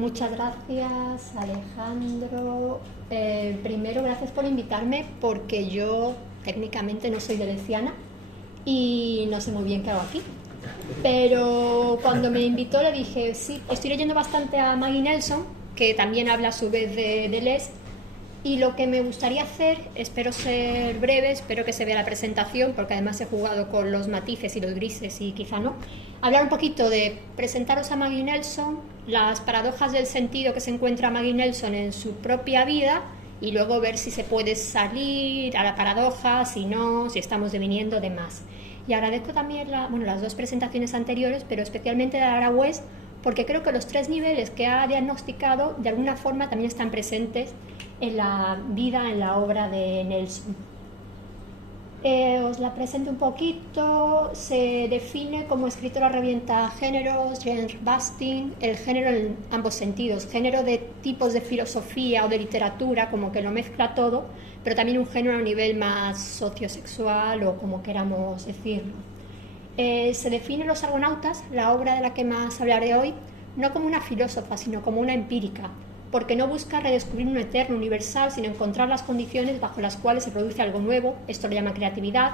Muchas gracias, Alejandro. Primero, gracias por invitarme, porque yo técnicamente no soy deleuziana y no sé muy bien qué hago aquí. Pero cuando me invitó le dije, sí, estoy leyendo bastante a Maggie Nelson, que también habla a su vez de Deleuze, y lo que me gustaría hacer, espero ser breve, espero que se vea la presentación, porque además he jugado con los matices y los grises y quizá no, hablar un poquito de presentaros a Maggie Nelson, las paradojas del sentido que se encuentra Maggie Nelson en su propia vida, y luego ver si se puede salir a la paradoja, si no, si estamos deviniendo de más. Y agradezco también las dos presentaciones anteriores, pero especialmente de Lara West, porque creo que los tres niveles que ha diagnosticado de alguna forma también están presentes en la vida, en la obra de Nelson. Os la presento un poquito. Se define como escritora revienta géneros, genre busting, el género en ambos sentidos, género de tipos de filosofía o de literatura, como que lo mezcla todo, pero también un género a nivel más sociosexual o como queramos decirlo. Se define Los Argonautas, la obra de la que más hablaré hoy, no como una filósofa, sino como una empírica, porque no busca redescubrir un eterno universal, sino encontrar las condiciones bajo las cuales se produce algo nuevo. Esto lo llama creatividad.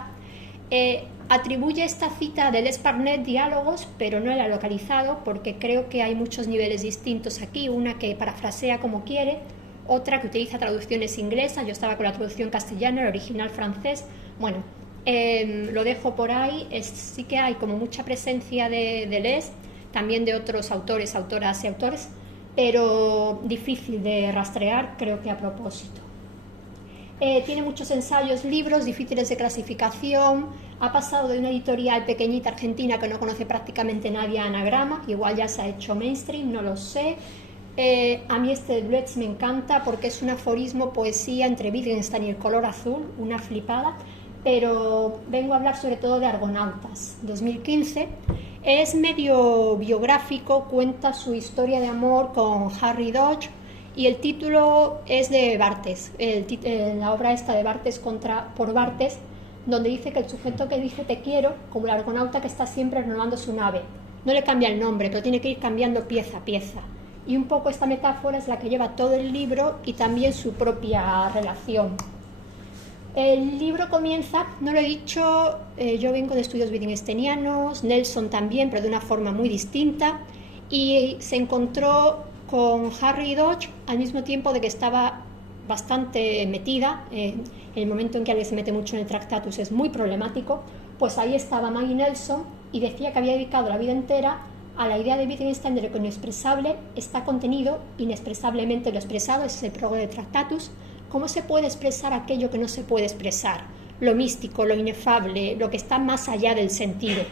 Atribuye esta cita de Les Parnet diálogos, pero no la ha localizado, porque creo que hay muchos niveles distintos aquí, una que parafrasea como quiere, otra que utiliza traducciones inglesas, yo estaba con la traducción castellana, el original francés. Bueno, lo dejo por ahí. Sí que hay como mucha presencia de Deleuze, también de otros autores, autoras y autores, pero difícil de rastrear, creo que a propósito. Tiene muchos ensayos, libros difíciles de clasificación. Ha pasado de una editorial pequeñita argentina que no conoce prácticamente nadie a Anagrama, igual ya se ha hecho mainstream, no lo sé. A mí este de Blitz me encanta porque es un aforismo, poesía entre Wittgenstein y el color azul, una flipada, pero vengo a hablar sobre todo de Argonautas, 2015. Es medio biográfico, cuenta su historia de amor con Harry Dodge, y el título es de Barthes, la obra esta de Barthes por Barthes, donde dice que el sujeto que dice te quiero, como el argonauta que está siempre renovando su nave, no le cambia el nombre, pero tiene que ir cambiando pieza a pieza. Y un poco esta metáfora es la que lleva todo el libro y también su propia relación. El libro comienza, no lo he dicho, yo vengo de estudios wittgensteinianos, Nelson también, pero de una forma muy distinta, y se encontró con Harry Dodge al mismo tiempo de que estaba bastante metida. En el momento en que alguien se mete mucho en el Tractatus es muy problemático, pues ahí estaba Maggie Nelson y decía que había dedicado la vida entera a la idea de Wittgenstein de lo que lo inexpresable está contenido inexpresablemente lo expresado, ese es el prólogo de Tractatus. ¿Cómo se puede expresar aquello que no se puede expresar? Lo místico, lo inefable, lo que está más allá del sentido.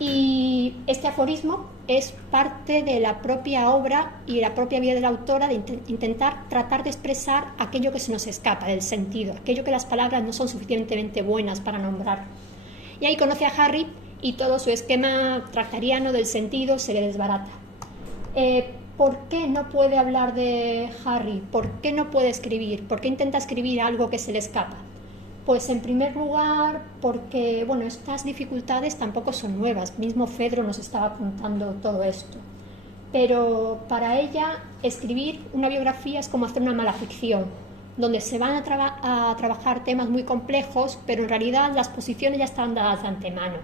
Y este aforismo es parte de la propia obra y la propia vida de la autora de intentar tratar de expresar aquello que se nos escapa del sentido, aquello que las palabras no son suficientemente buenas para nombrar. Y ahí conoce a Harry y todo su esquema tractariano del sentido se le desbarata. ¿Por qué no puede hablar de Harry? ¿Por qué no puede escribir? ¿Por qué intenta escribir algo que se le escapa? Pues en primer lugar porque, estas dificultades tampoco son nuevas. Mismo Fedro nos estaba apuntando todo esto. Pero para ella escribir una biografía es como hacer una mala ficción, donde se van a trabajar temas muy complejos, pero en realidad las posiciones ya están dadas de antemano.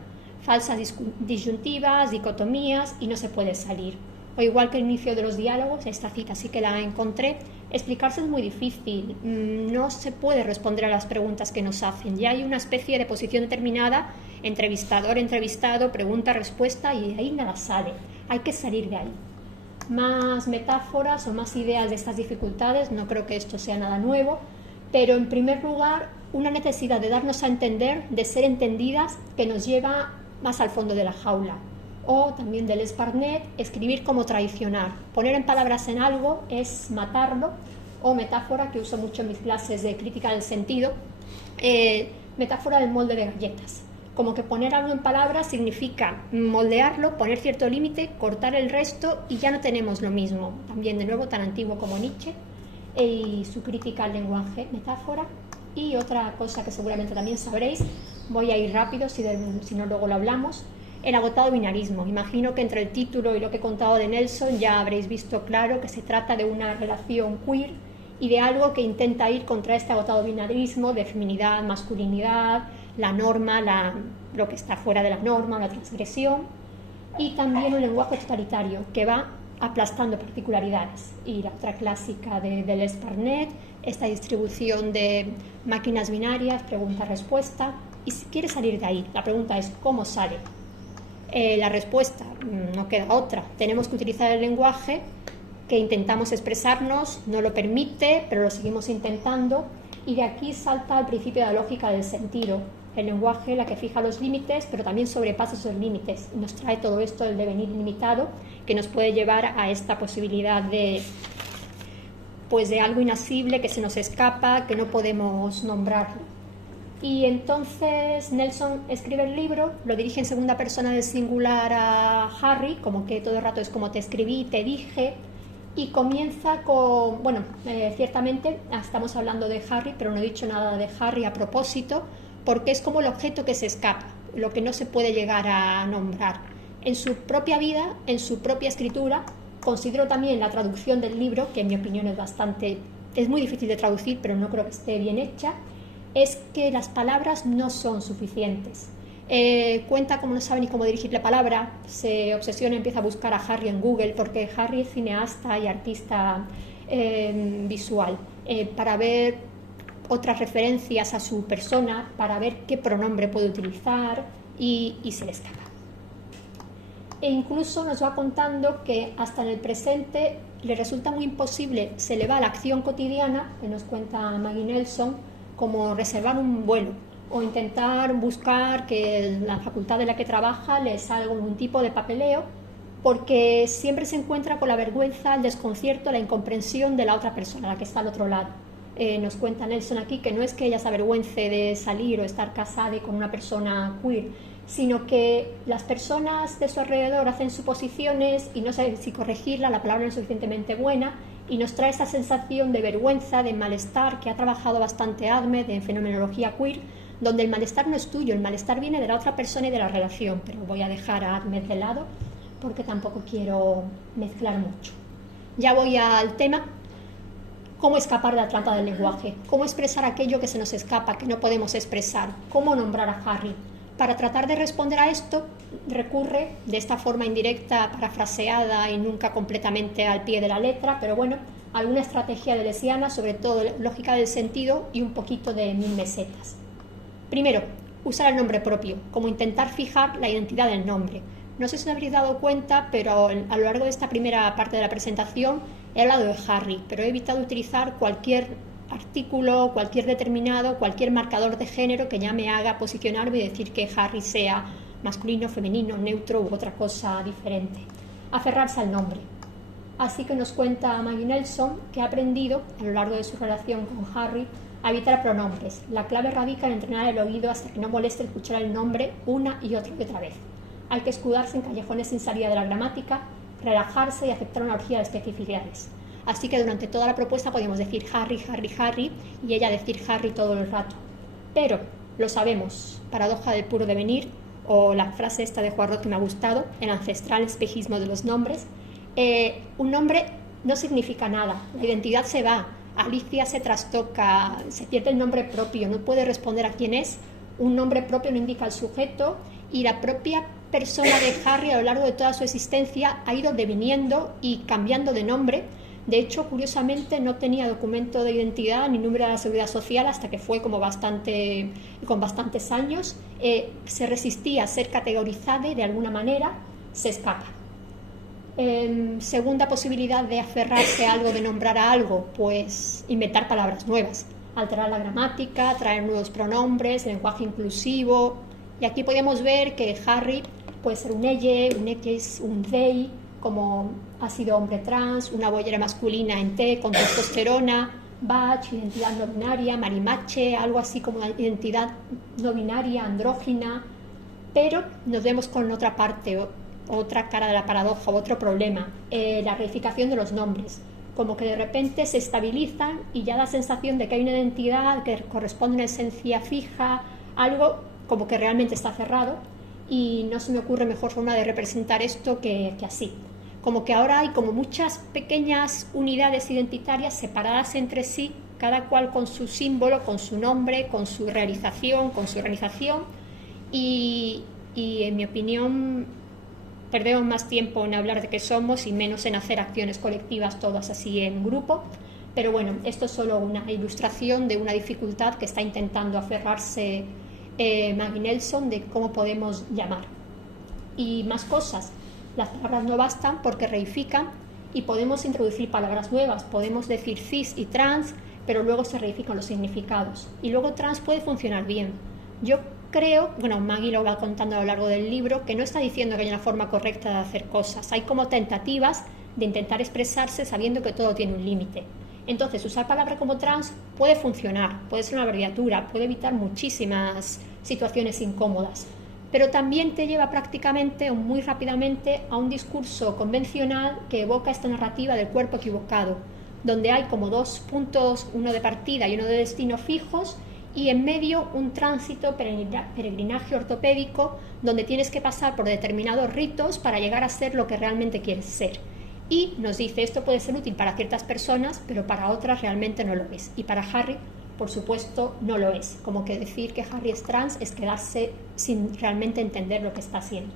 Falsas disyuntivas, dicotomías, y no se puede salir. O igual que el inicio de los diálogos, esta cita sí que la encontré, explicarse es muy difícil, no se puede responder a las preguntas que nos hacen, ya hay una especie de posición determinada, entrevistador-entrevistado, pregunta-respuesta, y de ahí nada sale, hay que salir de ahí. Más metáforas o más ideas de estas dificultades, no creo que esto sea nada nuevo, pero en primer lugar una necesidad de darnos a entender, de ser entendidas, que nos lleva más al fondo de la jaula. O también de Les Parnet, escribir como traicionar. Poner en palabras en algo es matarlo, o metáfora que uso mucho en mis clases de crítica del sentido, metáfora del molde de galletas. Como que poner algo en palabras significa moldearlo, poner cierto límite, cortar el resto y ya no tenemos lo mismo. También de nuevo tan antiguo como Nietzsche y su crítica al lenguaje, metáfora. Y otra cosa que seguramente también sabréis, voy a ir rápido, si no luego lo hablamos. el agotado binarismo. Imagino que entre el título y lo que he contado de Nelson ya habréis visto claro que se trata de una relación queer y de algo que intenta ir contra este agotado binarismo de feminidad, masculinidad, la norma, lo que está fuera de la norma, la transgresión, y también un lenguaje totalitario que va aplastando particularidades. Y la otra clásica de Deleuze Parnet, esta distribución de máquinas binarias, pregunta-respuesta, y si quiere salir de ahí, la pregunta es ¿cómo sale? La respuesta, no queda otra, tenemos que utilizar el lenguaje que intentamos expresarnos, no lo permite, pero lo seguimos intentando, y de aquí salta el principio de la lógica del sentido. El lenguaje, la que fija los límites, pero también sobrepasa esos límites. Nos trae todo esto del devenir ilimitado, que nos puede llevar a esta posibilidad de algo inasible que se nos escapa, que no podemos nombrarlo. Y entonces Nelson escribe el libro, lo dirige en segunda persona del singular a Harry, como que todo el rato es como te escribí, te dije, y comienza con, ciertamente estamos hablando de Harry, pero no he dicho nada de Harry a propósito, porque es como el objeto que se escapa, lo que no se puede llegar a nombrar. En su propia vida, en su propia escritura, considero también la traducción del libro, que en mi opinión es muy difícil de traducir, pero no creo que esté bien hecha, es que las palabras no son suficientes. Cuenta cómo no sabe ni cómo dirigir la palabra, se obsesiona y empieza a buscar a Harry en Google, porque Harry es cineasta y artista visual, para ver otras referencias a su persona, para ver qué pronombre puede utilizar, y se le escapa. E incluso nos va contando que hasta en el presente le resulta muy imposible, se le va a la acción cotidiana, que nos cuenta Maggie Nelson, como reservar un vuelo o intentar buscar que la facultad en la que trabaja le salga algún tipo de papeleo, porque siempre se encuentra con la vergüenza, el desconcierto, la incomprensión de la otra persona, la que está al otro lado. Nos cuenta Nelson aquí que no es que ella se avergüence de salir o estar casada con una persona queer, sino que las personas de su alrededor hacen suposiciones y no saben si corregirla, la palabra no es suficientemente buena, y nos trae esa sensación de vergüenza, de malestar que ha trabajado bastante Admed en fenomenología queer, donde el malestar no es tuyo, el malestar viene de la otra persona y de la relación, pero voy a dejar a Admed de lado porque tampoco quiero mezclar mucho. Ya voy al tema. ¿Cómo escapar de la trampa del lenguaje? ¿Cómo expresar aquello que se nos escapa, que no podemos expresar? ¿Cómo nombrar a Harry? Para tratar de responder a esto, recurre de esta forma indirecta, parafraseada y nunca completamente al pie de la letra, pero bueno, alguna estrategia deleuziana, sobre todo lógica del sentido y un poquito de 1000 mesetas. Primero, usar el nombre propio, como intentar fijar la identidad del nombre. No sé si os habréis dado cuenta, pero a lo largo de esta primera parte de la presentación he hablado de Harry, pero he evitado utilizar cualquier artículo, cualquier determinado, cualquier marcador de género que ya me haga posicionarme y decir que Harry sea masculino, femenino, neutro u otra cosa diferente. Aferrarse al nombre. Así que nos cuenta Maggie Nelson que ha aprendido a lo largo de su relación con Harry a evitar pronombres. La clave radica en entrenar el oído hasta que no moleste escuchar el nombre una y otra vez. Hay que escudarse en callejones sin salida de la gramática, relajarse y aceptar una orgía de especificidades. Así que durante toda la propuesta podemos decir Harry, Harry, Harry y ella decir Harry todo el rato. Pero, lo sabemos, paradoja del puro devenir, o la frase esta de Juarrot que me ha gustado, el ancestral espejismo de los nombres, un nombre no significa nada, la identidad se va, Alicia se trastoca, se pierde el nombre propio, no puede responder a quién es, un nombre propio no indica el sujeto y la propia persona de Harry a lo largo de toda su existencia ha ido deviniendo y cambiando de nombre. De hecho, curiosamente, no tenía documento de identidad ni número de la seguridad social hasta que fue con bastantes años. Se resistía a ser categorizada y de alguna manera se escapa. Segunda posibilidad de aferrarse a algo, de nombrar a algo, pues inventar palabras nuevas, alterar la gramática, traer nuevos pronombres, lenguaje inclusivo. Y aquí podemos ver que Harry puede ser un elle, un x, un they, como ha sido hombre trans, una boyera masculina en T con testosterona, Bach, identidad no binaria, marimache, algo así como una identidad no binaria, andrógina, pero nos vemos con otra parte, otra cara de la paradoja, otro problema, la reificación de los nombres, como que de repente se estabilizan y ya da sensación de que hay una identidad que corresponde a una esencia fija, algo como que realmente está cerrado, y no se me ocurre mejor forma de representar esto que así. Como que ahora hay como muchas pequeñas unidades identitarias separadas entre sí, cada cual con su símbolo, con su nombre, con su realización, y en mi opinión perdemos más tiempo en hablar de qué somos y menos en hacer acciones colectivas todas así en grupo. Pero bueno, esto es solo una ilustración de una dificultad que está intentando aferrarse Maggie Nelson de cómo podemos llamar. Y más cosas. Las palabras no bastan porque reifican y podemos introducir palabras nuevas. Podemos decir cis y trans, pero luego se reifican los significados. Y luego trans puede funcionar bien. Yo creo, bueno, Maggie lo va contando a lo largo del libro, que no está diciendo que hay una forma correcta de hacer cosas. Hay como tentativas de intentar expresarse sabiendo que todo tiene un límite. Entonces, usar palabras como trans puede funcionar, puede ser una abreviatura, puede evitar muchísimas situaciones incómodas, pero también te lleva prácticamente o muy rápidamente a un discurso convencional que evoca esta narrativa del cuerpo equivocado, donde hay como dos puntos, uno de partida y uno de destino fijos, y en medio un tránsito, peregrinaje ortopédico, donde tienes que pasar por determinados ritos para llegar a ser lo que realmente quieres ser. Y nos dice, esto puede ser útil para ciertas personas, pero para otras realmente no lo es. Y para Harry, por supuesto, no lo es. Como que decir que Harry es trans es quedarse sin realmente entender lo que está haciendo.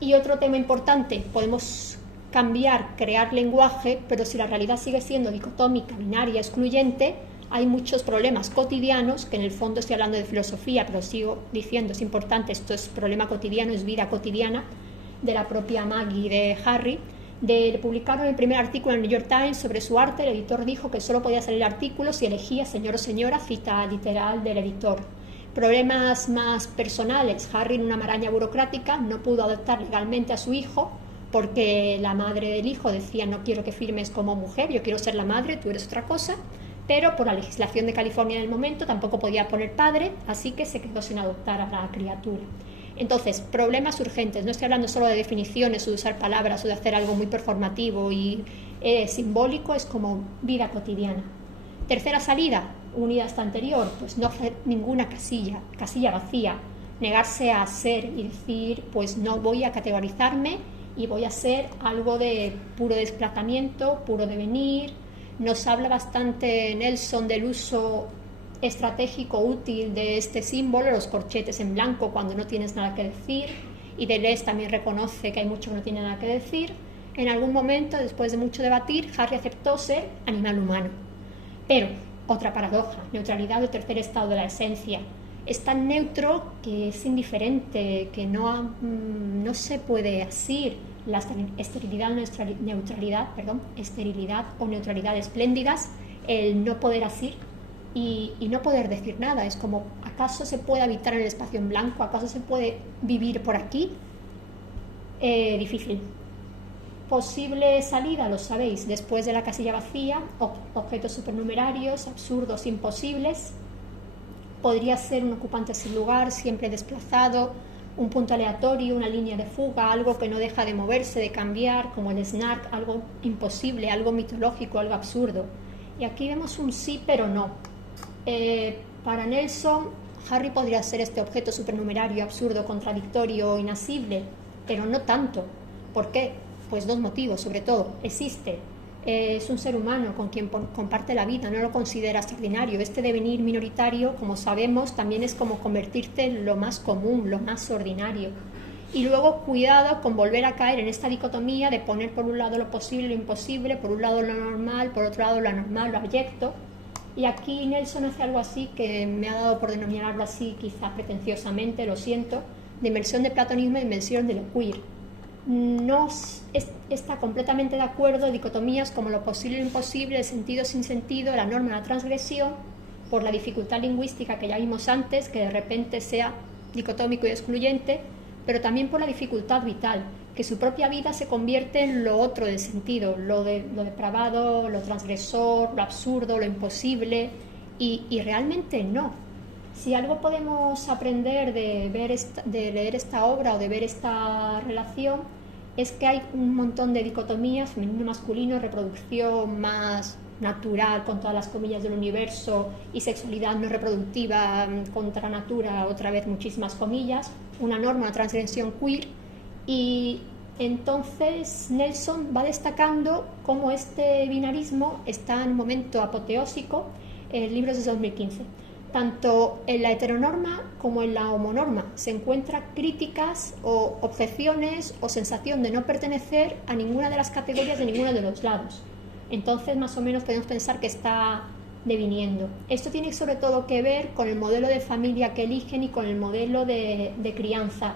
Y otro tema importante, podemos cambiar, crear lenguaje, pero si la realidad sigue siendo dicotómica, binaria, excluyente, hay muchos problemas cotidianos, que en el fondo estoy hablando de filosofía, pero sigo diciendo, es importante, esto es problema cotidiano, es vida cotidiana, de la propia Maggie y de Harry. Publicaron el primer artículo en el New York Times sobre su arte. El editor dijo que solo podía salir el artículo si elegía señor o señora, cita literal del editor. Problemas más personales. Harry, en una maraña burocrática, no pudo adoptar legalmente a su hijo porque la madre del hijo decía no quiero que firmes como mujer, yo quiero ser la madre, tú eres otra cosa. Pero por la legislación de California en el momento tampoco podía poner padre, así que se quedó sin adoptar a la criatura. Entonces, problemas urgentes, no estoy hablando solo de definiciones o de usar palabras o de hacer algo muy performativo y simbólico, es como vida cotidiana. Tercera salida, unida a esta anterior, pues no hacer ninguna casilla vacía, negarse a ser y decir, pues no voy a categorizarme y voy a ser algo de puro desplazamiento, puro devenir. Nos habla bastante Nelson del uso estratégico útil de este símbolo, los corchetes en blanco cuando no tienes nada que decir, y Deleuze también reconoce que hay mucho que no tiene nada que decir. En algún momento, después de mucho debatir, Harry aceptó ser animal humano. Pero, otra paradoja, neutralidad o tercer estado de la esencia. Es tan neutro que es indiferente, que no se puede asir. La esterilidad o neutralidad espléndidas, el no poder asir y no poder decir nada. Es como, ¿acaso se puede habitar en el espacio en blanco? ¿Acaso se puede vivir por aquí? Difícil. Posible salida, lo sabéis, después de la casilla vacía, objetos supernumerarios, absurdos, imposibles. Podría ser un ocupante sin lugar, siempre desplazado, un punto aleatorio, una línea de fuga, algo que no deja de moverse, de cambiar, como el snark, algo imposible, algo mitológico, algo absurdo. Y aquí vemos un sí pero no. Para Nelson, Harry podría ser este objeto supernumerario, absurdo, contradictorio, inasible, pero no tanto. ¿Por qué? Pues dos motivos, sobre todo. Existe, es un ser humano con quien comparte la vida, no lo considera extraordinario. Este devenir minoritario, como sabemos, también es como convertirte en lo más común, lo más ordinario. Y luego cuidado con volver a caer en esta dicotomía de poner por un lado lo posible y lo imposible, por un lado lo normal, por otro lado lo anormal, lo abyecto. Y aquí Nelson hace algo así que me ha dado por denominarlo así, quizá pretenciosamente, lo siento, de inmersión de platonismo y inmersión de lo queer. No está completamente de acuerdo dicotomías como lo posible y lo imposible, el sentido sin sentido, la norma, la transgresión, por la dificultad lingüística que ya vimos antes, que de repente sea dicotómico y excluyente, pero también por la dificultad vital, que su propia vida se convierte en lo otro del sentido, lo depravado, lo transgresor, lo absurdo, lo imposible, y realmente no. Si algo podemos aprender de leer esta obra o de ver esta relación, es que hay un montón de dicotomías, femenino-masculino, reproducción más natural, con todas las comillas del universo, y sexualidad no reproductiva contra natura, otra vez muchísimas comillas, una norma, una transgresión queer, y entonces Nelson va destacando cómo este binarismo está en un momento apoteósico. El libro es de 2015. Tanto en la heteronorma como en la homonorma se encuentran críticas o objeciones o sensación de no pertenecer a ninguna de las categorías de ninguno de los lados. Entonces, más o menos podemos pensar que está deviniendo. Esto tiene sobre todo que ver con el modelo de familia que eligen y con el modelo de crianza.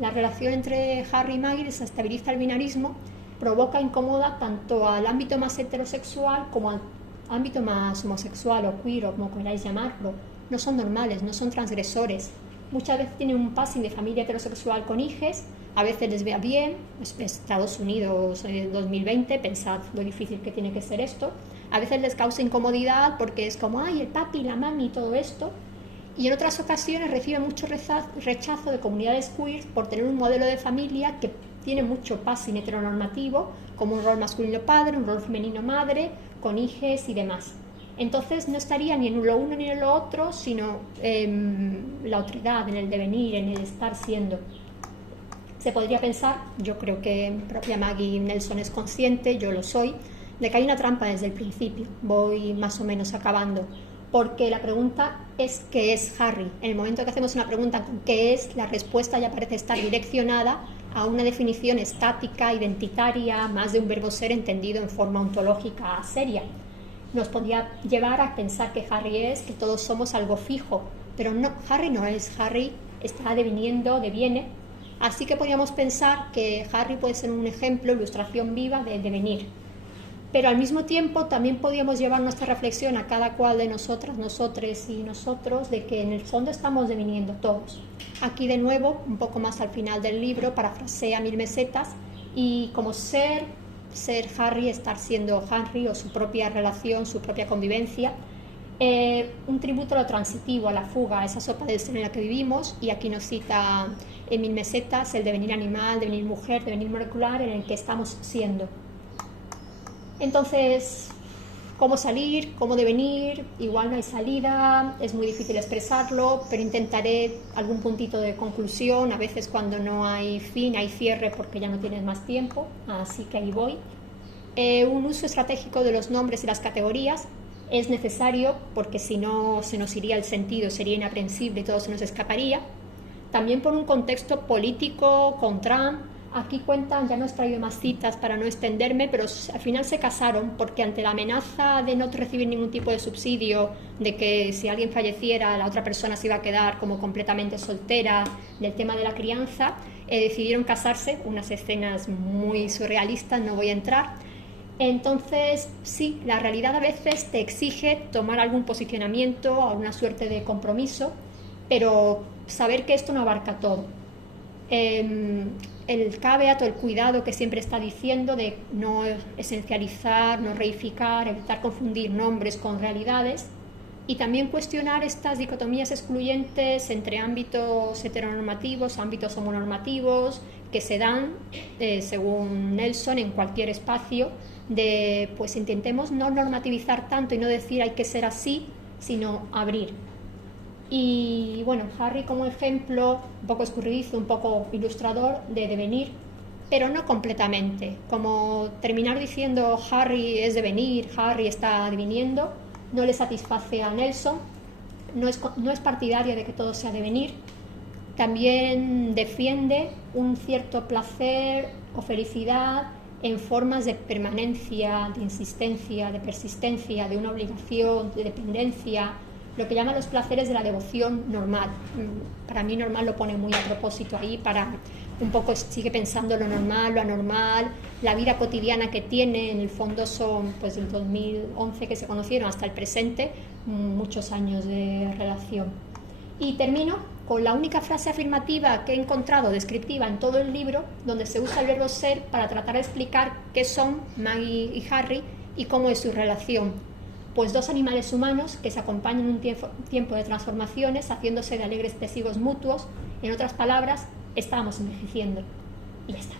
La relación entre Harry y Maggie desestabiliza el binarismo, provoca incómoda tanto al ámbito más heterosexual como al ámbito más homosexual o queer o como queráis llamarlo. No son normales, no son transgresores. Muchas veces tienen un passing de familia heterosexual con hijes, a veces les vea bien. Estados Unidos en 2020, pensad lo difícil que tiene que ser esto. A veces les causa incomodidad porque es como, ay, el papi, la mami y todo esto. Y en otras ocasiones recibe mucho rechazo de comunidades queer por tener un modelo de familia que tiene mucho passing heteronormativo, como un rol masculino padre, un rol femenino madre, con hijes y demás. Entonces no estaría ni en lo uno ni en lo otro, sino en la otredad, en el devenir, en el estar siendo. Se podría pensar, yo creo que propia Maggie Nelson es consciente, yo lo soy, de que hay una trampa desde el principio. Voy más o menos acabando. Porque la pregunta es ¿qué es Harry? En el momento que hacemos una pregunta con ¿qué es?, la respuesta ya parece estar direccionada a una definición estática, identitaria, más de un verbo ser entendido en forma ontológica seria. Nos podría llevar a pensar que Harry es, que todos somos algo fijo, pero no, Harry no es, Harry está deviniendo, deviene, así que podríamos pensar que Harry puede ser un ejemplo, ilustración viva del devenir. Pero al mismo tiempo también podríamos llevar nuestra reflexión a cada cual de nosotras, nosotres y nosotros, de que en el fondo estamos deviniendo todos. Aquí de nuevo, un poco más al final del libro, parafrasea Mil Mesetas, y como ser Harry, estar siendo Harry, o su propia relación, su propia convivencia, un tributo a lo transitivo, a la fuga, a esa sopa del ser en la que vivimos, y aquí nos cita en Mil Mesetas el devenir animal, devenir mujer, devenir molecular, en el que estamos siendo. Entonces, ¿cómo salir? ¿Cómo devenir? Igual no hay salida, es muy difícil expresarlo, pero intentaré algún puntito de conclusión. A veces cuando no hay fin, hay cierre porque ya no tienes más tiempo, así que ahí voy. Un uso estratégico de los nombres y las categorías es necesario porque si no se nos iría el sentido, sería inaprensible y todo se nos escaparía. También por un contexto político con Trump. Aquí cuentan, ya no he traído más citas para no extenderme, pero al final se casaron porque ante la amenaza de no recibir ningún tipo de subsidio, de que si alguien falleciera la otra persona se iba a quedar como completamente soltera, del tema de la crianza, decidieron casarse, unas escenas muy surrealistas, no voy a entrar. Entonces, sí, la realidad a veces te exige tomar algún posicionamiento, alguna suerte de compromiso, pero saber que esto no abarca todo. El caveat o el cuidado que siempre está diciendo de no esencializar, no reificar, evitar confundir nombres con realidades, y también cuestionar estas dicotomías excluyentes entre ámbitos heteronormativos, ámbitos homonormativos, que se dan, según Nelson, en cualquier espacio, de pues intentemos no normativizar tanto y no decir hay que ser así, sino abrir. Y bueno, Harry como ejemplo, un poco escurridizo, un poco ilustrador de devenir, pero no completamente. Como terminar diciendo Harry es devenir, Harry está deviniendo, no le satisface a Nelson, no es partidario de que todo sea devenir. También defiende un cierto placer o felicidad en formas de permanencia, de insistencia, de persistencia, de una obligación, de dependencia, lo que llaman los placeres de la devoción normal. Para mí normal lo pone muy a propósito ahí, para un poco sigue pensando lo normal, lo anormal, la vida cotidiana que tiene. En el fondo son pues del 2011 que se conocieron hasta el presente, muchos años de relación. Y termino con la única frase afirmativa que he encontrado descriptiva en todo el libro, donde se usa el verbo ser para tratar de explicar qué son Maggie y Harry y cómo es su relación. Pues dos animales humanos que se acompañan en un tiempo de transformaciones, haciéndose de alegres testigos mutuos. En otras palabras, estábamos envejeciendo. Y ya está.